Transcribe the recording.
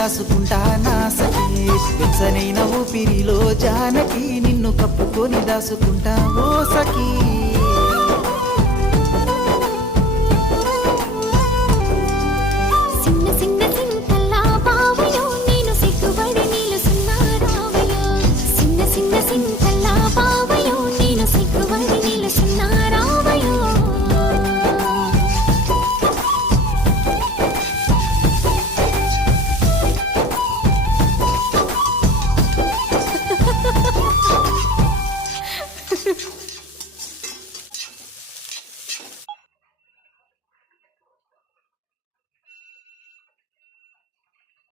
దాసుకుంటా నా సఖీ వెచ్చనైన ఊపిరిలో జానకి నిన్ను కప్పుకొని దాసుకుంటా ఓ సఖీ